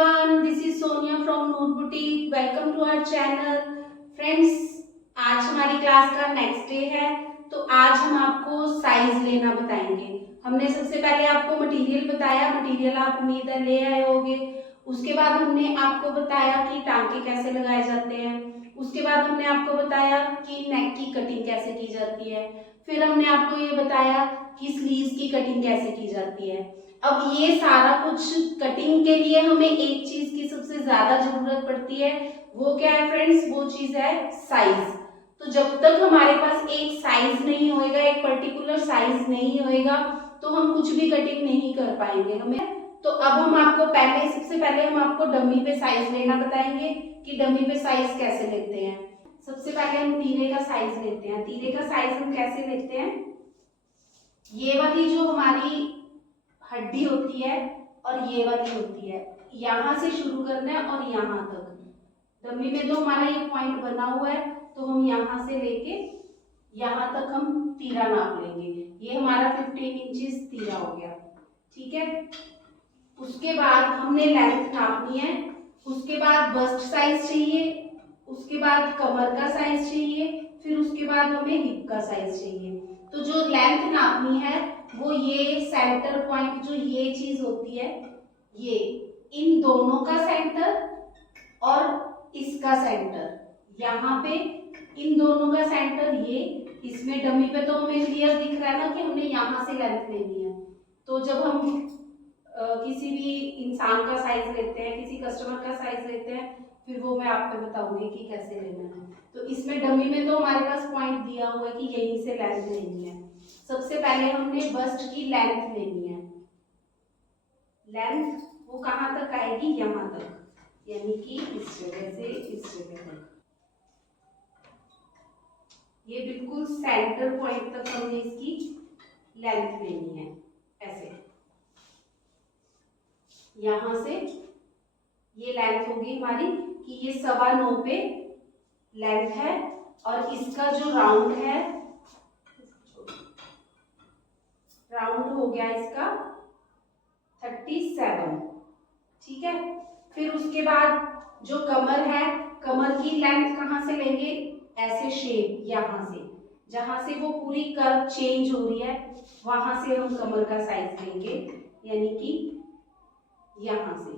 everyone, this is Sonia from Noor Boutique. Welcome to our channel. Friends, आज हमारी class का next day है, तो आज हम आपको साइज लेना बताएंगे। हमने सबसे पहले आपको मटेरियल बताया, मटेरियल आप उम्मीद है ले आए होंगे। उसके बाद हमने आपको बताया कि टांके कैसे लगाए जाते हैं। उसके बाद हमने आपको बताया कि नेक की कटिंग कैसे की जाती है। फिर हमने आपको ये बताया कि स्लीव्स की कटिंग कैसे की जाती है। अब ये सारा कुछ कटिंग के लिए हमें एक चीज की सबसे ज्यादा जरूरत पड़ती है, वो क्या है फ्रेंड्स? वो चीज है साइज। तो जब तक हमारे पास एक साइज नहीं होएगा, एक पर्टिकुलर साइज नहीं होएगा, तो हम कुछ भी कटिंग नहीं कर पाएंगे। हमें तो अब हम आपको सबसे पहले हम आपको डमी पे साइज लेना बताएंगे कि डमी पे साइज कैसे लेते हैं। सबसे पहले हम तीरे का साइज लेते हैं। तीरे का साइज हम कैसे लेते हैं? ये वाली जो हमारी हड्डी होती है और ये वाली होती है, यहां से शुरू करना है और यहां तक। डमी में तो हमारा ये पॉइंट बना हुआ है, तो हम यहां से लेके यहां तक हम तीरा नाप लेंगे। ये हमारा 15 इंचेस तीरा हो गया, ठीक है। उसके बाद हमने लेंथ नापनी है। उसके बाद बस्ट साइज चाहिए, उसके बाद कमर का साइज चाहिए, फिर उसके बाद हमें हिप का साइज चाहिए। तो जो लेंथ नापनी है वो ये सेंटर पॉइंट जो ये चीज होती है, ये इन दोनों का सेंटर और इसका सेंटर, यहाँ पे इन दोनों का सेंटर ये, इसमें डमी पे तो हमें क्लियर दिख रहा है ना कि हमने यहाँ से लेंथ लेनी है। तो जब हम किसी भी इंसान का साइज लेते हैं, किसी कस्टमर का साइज लेते हैं, फिर वो मैं आपको बताऊंगी कि कैसे लेना है। तो इसमें डमी में तो हमारे पास पॉइंट दिया हुआ है कि यहीं से लेंथ लेनी है। सबसे पहले हमने बस्ट की लेंथ लेनी है। लेंथ वो कहां तक आएगी? यहां तक, यानी कि इस जगह से इस जगह तक। ये बिल्कुल सेंटर पॉइंट तक हमने इसकी लेंथ लेनी है। ऐसे यहां से ये लेंथ होगी हमारी कि ये 9.25 पे लेंथ है, और इसका जो राउंड है, राउंड हो गया इसका 37, ठीक है। फिर उसके बाद जो कमर है, कमर की लेंथ कहां से लेंगे? ऐसे शेप, यहां से जहां से वो पूरी कर्व चेंज हो रही है, वहां से हम कमर का साइज लेंगे, यानी कि यहां से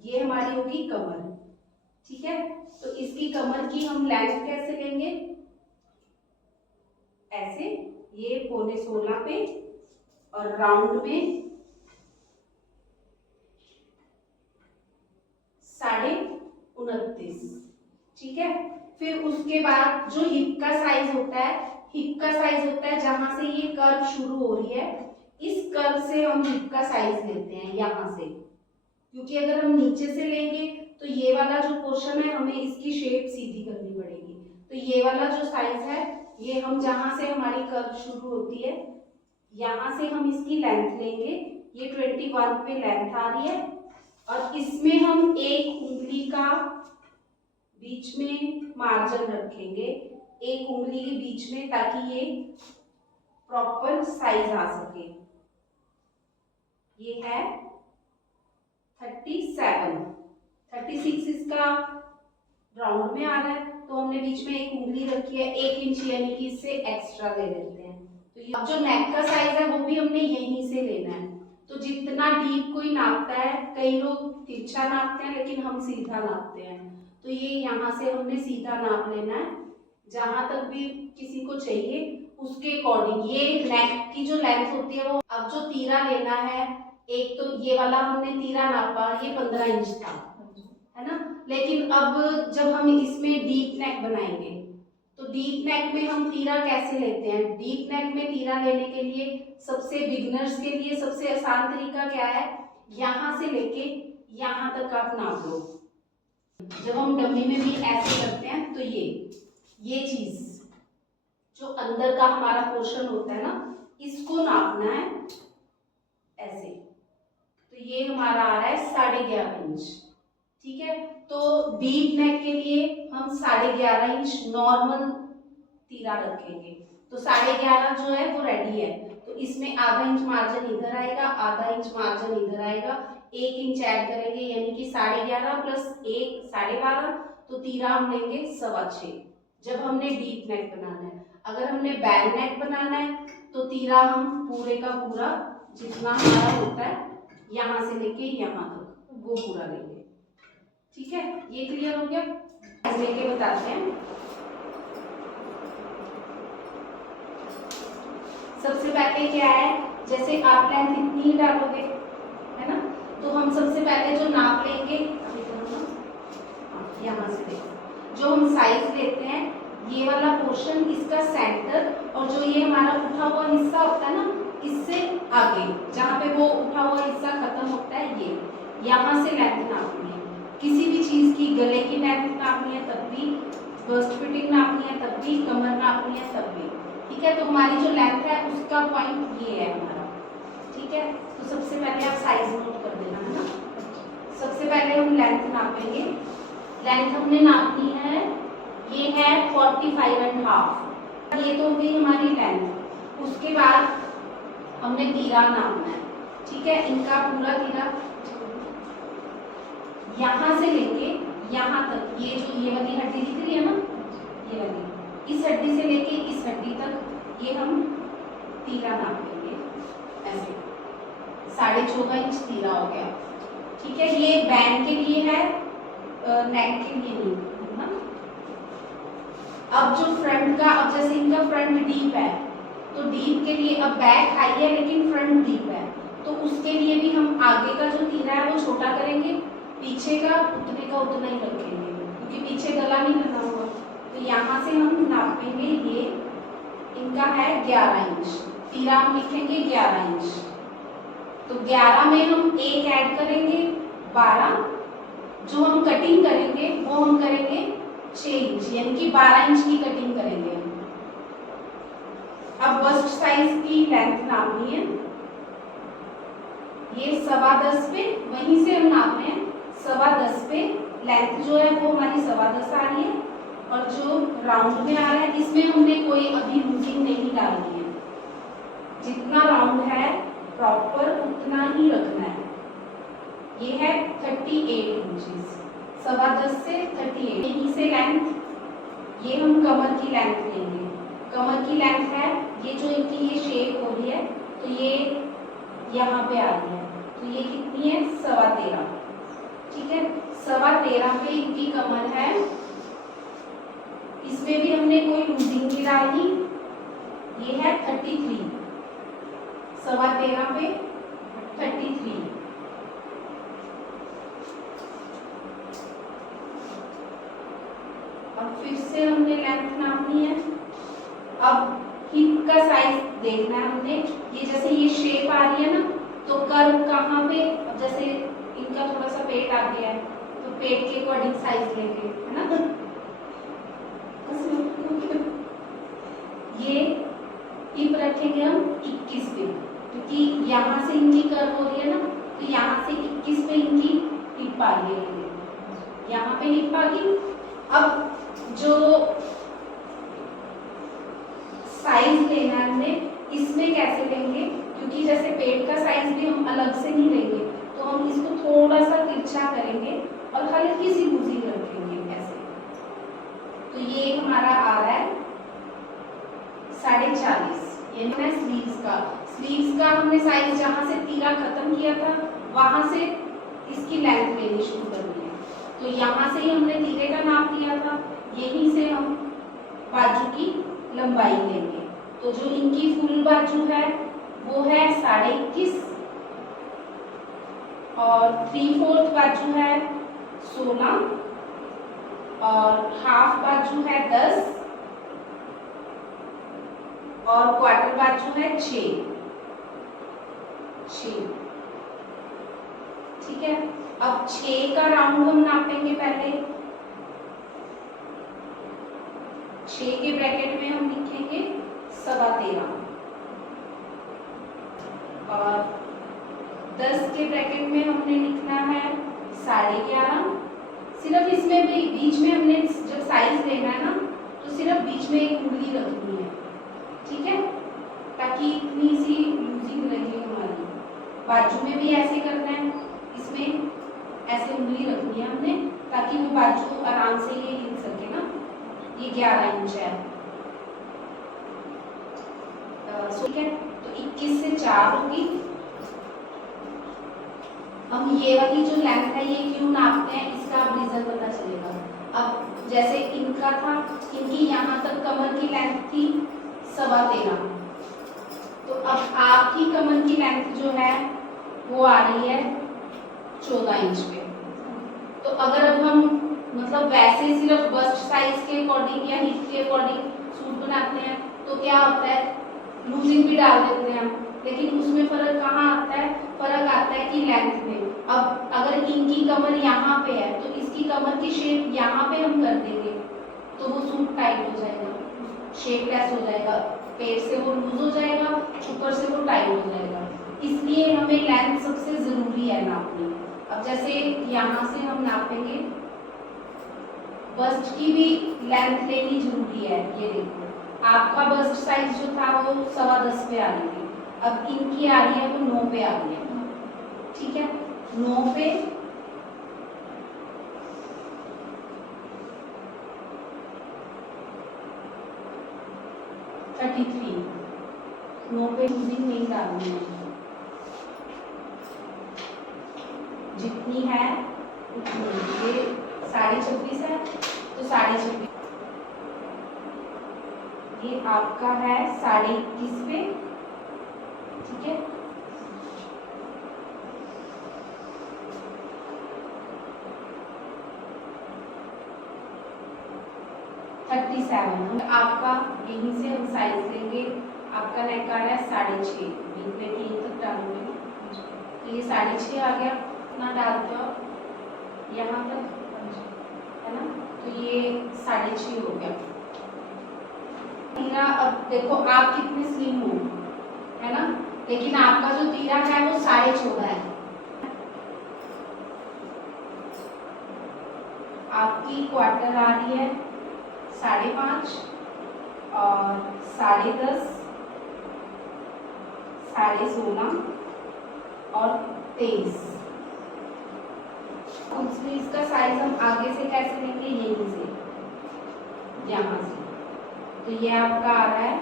ये हमारी होगी कमर, ठीक है। तो इसकी कमर की हम लेंथ कैसे लेंगे? ऐसे, ये 16.25 पे, और राउंड में 29.5, ठीक है। फिर उसके बाद जो हिप का साइज होता है, हिप का साइज होता है जहां से ये कर्व शुरू हो रही है, इस कर्व से हम हिप का साइज लेते हैं यहां से, क्योंकि अगर हम नीचे से लेंगे तो ये वाला जो पोर्शन है हमें इसकी शेप सीधी करनी पड़ेगी। तो ये वाला जो साइज है, ये हम जहां से हमारी कर्व शुरू होती है, यहां से हम इसकी लेंथ लेंगे। ये 21 पे लेंथ आ रही है, और इसमें हम एक उंगली का बीच में मार्जिन रखेंगे, एक उंगली के बीच में, ताकि ये प्रॉपर साइज आ सके। ये है 37, 36 इसका राउंड में आ रहा है, तो हमने बीच में एक उंगली रखी है, 1 इंच यानी कि इससे एक्स्ट्रा ले लेते हैं। तो ये अब जो नेक का साइज है वो भी हमने यहीं से लेना है। तो जितना डीप कोई नापता है, कई लोग तिरछा नापते हैं लेकिन हम सीधा नापते हैं, तो ये यहाँ से हमने सीधा नाप लेना है, जहां तक भी किसी को चाहिए उसके अकॉर्डिंग। ये नेक की जो लेंथ होती है वो, अब जो तीरा लेना है, एक तो ये वाला हमने तीरा नापा, ये 15 इंच था, है ना। लेकिन अब जब हम इसमें डीप नेक बनाएंगे, तो डीप नेक में हम तीरा कैसे लेते हैं? डीप नेक में तीरा लेने के लिए सबसे बिगिनर्स के लिए सबसे आसान तरीका क्या है? यहां से लेके यहां तक आप नाप लो। जब हम डमी में भी ऐसे करते हैं, तो ये चीज जो अंदर का हमारा पोर्शन होता है ना, इसको नापना है ऐसे। तो ये हमारा आ रहा है 11.5 इंच, ठीक है। तो डीप नेक के लिए हम 11.5 इंच नॉर्मल तीरा रखेंगे। तो 11.5 जो है वो रेडी है, तो इसमें आधा इंच मार्जिन इधर आएगा, आधा इंच मार्जिन इधर आएगा, 1 इंच ऐड करेंगे, यानी कि 11.5 प्लस 1 12.5, तो तीरा हम लेंगे 6.25 जब हमने डीप नेक बनाना है। अगर हमने बैक नेक बनाना है तो तीरा हम पूरे का पूरा जितना हमारा होता है यहाँ से लेके यहाँ तक वो पूरा लेंगे। ठीक है, ये क्लियर हो गया? लेके बताते हैं। सबसे पहले क्या है, जैसे आप लेंथ इतनी ही डालोगे, है ना, तो हम सबसे पहले जो नाप लेंगे यहाँ से देखो, जो हम साइज लेते हैं ये वाला पोर्शन, इसका सेंटर, और जो ये हमारा उठा हुआ हिस्सा होता है ना, इससे आगे जहाँ पे वो उठा हुआ हिस्सा खत्म होता है, ये यहाँ से लेंथ नापनी है। किसी भी चीज की गले की लेंथ नापनी है तब भी, बस्ट फिटिंग नापनी है तब भी, कमर नापनी है तब भी। ठीक है, तो हमारी जो लेंथ है उसका पॉइंट ये है हमारा। ठीक है, तो सबसे पहले आप साइज नोट कर देना, है ना। सबसे पहले हम लेंथ नापेंगे। लेंथ हमने नापनी है, ये है 45.5। ये तो हो गई हमारी लेंथ। उसके बाद हमने तीरा नापना है। ठीक है, इनका पूरा तीरा यहाँ से लेके यहाँ तक, ये जो ये वाली हड्डी दिख रही है ना, ये वाली, इस हड्डी से लेके इस हड्डी तक ये हम तीरा नापेंगे ऐसे। 14.5 इंच तीरा हो गया। ठीक है, ये बैन के लिए है, नेक के लिए नहीं, है ना। अब जो फ्रंट का, अब जैसे इनका फ्रंट डीप है तो डीप के लिए, अब बैक हाई है लेकिन फ्रंट डीप है, तो उसके लिए भी हम आगे का जो तीरा है वो छोटा करेंगे, पीछे का उतने का उतना ही रखेंगे, क्योंकि पीछे गला नहीं करना होगा। तो यहाँ से हम नापेंगे, ये इनका है 11 इंच, तीरा हम लिखेंगे 11 इंच। तो 11 में हम 1 ऐड करेंगे 12, जो हम कटिंग करेंगे वो हम करेंगे 6 इंच, यानी कि 12 इंच की कटिंग करेंगे हम। अब बस्ट साइज की लेंथ नापनी है, ये 10.25 पे, वहीं से हम नाप रहे हैं 10.25 पे। लेंथ जो है वो हमारी 10.25 आ रही है, और जो राउंड में आ रहा है इसमें हमने कोई अभी लूजिंग नहीं डालनी है, जितना राउंड है प्रॉपर उतना ही रखना है। ये है 38 इंचेस, 10.25 से 38, यहीं से लेंथ, ये हम कमर की लेंथ लेंगे। कमर की लेंथ है, ये जो इनकी ये शेप हो रही है, तो ये यहाँ पे आ रही है, तो ये कितनी है 13.25। ठीक है, 13.25 पे इनकी कमर है, इसमें भी हमने कोई लूजिंग नहीं डालनी। ये है 33, 13.25 पे 33। अब फिर से हमने लेंथ नापनी है। अब हिप का साइज देखना है हमने, ये जैसे ये शेप आ रही है ना, तो कर्व कहाँ पे, अब जैसे इनका थोड़ा सा पेट आ गया है तो पेट के अकॉर्डिंग साइज लेंगे, है ना। ये हिप रखेंगे हम 21 पे, क्योंकि यहाँ से इनकी कर्व हो रही है ना, तो यहाँ से 21 पे इनकी हिप आ रही है, यहाँ पे हिप आ गई। अब जो साइज लेना है हमने, इसमें कैसे लेंगे, क्योंकि जैसे पेट का साइज भी हम अलग से नहीं लेंगे, तो हम इसको थोड़ा सा तिरछा करेंगे और हल्की सी लूजिंग रखेंगे ऐसे। तो ये हमारा आ रहा है 40.5, यानी है स्लीव्स का हमने साइज जहाँ से तीरा खत्म किया था वहां से इसकी लेंथ लेनी शुरू करनी है। तो यहाँ से ही हमने तीरे का नाप लिया था, यहीं से हम बाजू की लंबाई लेंगे। तो जो इनकी फुल बाजू है वो है 21.5, और 3/4 बाजू है 16, और हाफ बाजू है 10, और क्वार्टर बाजू है 6। ठीक है, अब 6 का राउंड हम नापेंगे पहले। 6 के ब्रैकेट में हम लिखेंगे 13.25, और 10 के ब्रैकेट में हमने लिखना है 11.5। सिर्फ इसमें भी बीच में हमने जब साइज लेना है ना, तो सिर्फ बीच में एक उंगली रखनी है, ठीक है, ताकि इतनी सी लूजिंग लगे हमारी। बाजू में भी ऐसे करना है, इसमें ऐसे उंगली रखनी है हमने, ताकि वो बाजू आराम से ये हिल सके ना। ये 11 इंच है, ठीक है। तो 21 से 4 होगी। हम ये वाली जो लेंथ है ये क्यों नापते हैं, इसका अब रीजन पता चलेगा। अब जैसे इनका था, इनकी यहाँ तक कमर की लेंथ थी 13.25, तो अब आपकी कमर की लेंथ जो है वो आ रही है 14 इंच पे। तो अगर अब हम मतलब वैसे सिर्फ बस्ट साइज के अकॉर्डिंग या हिप के अकॉर्डिंग सूट बनाते हैं तो क्या होता है, लूजिंग भी डाल देते हैं हम, लेकिन उसमें फर्क कहाँ आता है, फर्क आता है कि लेंथ में। अब अगर इनकी कमर यहाँ पे है तो इसकी कमर की शेप यहाँ पे हम कर देंगे तो वो सूट टाइट हो जाएगा, शेपलेस हो जाएगा, पेट से वो लूज हो जाएगा, ऊपर से वो टाइट हो जाएगा। इसलिए हमें लेंथ सबसे जरूरी है नापनी। अब जैसे यहाँ से हम नापेंगे, बस्ट की भी लेंथ लेनी जरूरी है। ये देखो आपका बस्ट साइज जो था वो 10.25 पे आ रही थी, अब इनकी आ रही है वो 9 पे आ रही है, ठीक है। 9 पे 33, 9 पे लूजिंग नहीं डालनी है, जितनी है उतनी। ये 26.5 है तो 26.5, ये आपका है 21.5 पे, ठीक है। आपका यहीं से हम साइज लेंगे, आपका नेक आ रहा है 6.5, बीच में 3 तक डालूंगी, तो ये 6.5 आ गया। ना डालते हो यहाँ तक, है ना, तो ये 6.5 हो गया। तीरा, अब देखो आप कितने स्लिम हो, है ना, लेकिन आपका जो तीरा है वो 14.5 है। आपकी क्वार्टर आ रही है 5.5 और 10.5, 16.5 और 23। इसका साइज हम आगे से कैसे लेंगे, यहीं से, यहाँ से। तो ये आपका आ रहा है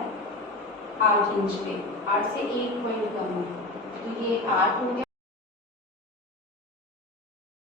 8 इंच पे, 8 से 1 पॉइंट कम है, तो ये 8 हो गया।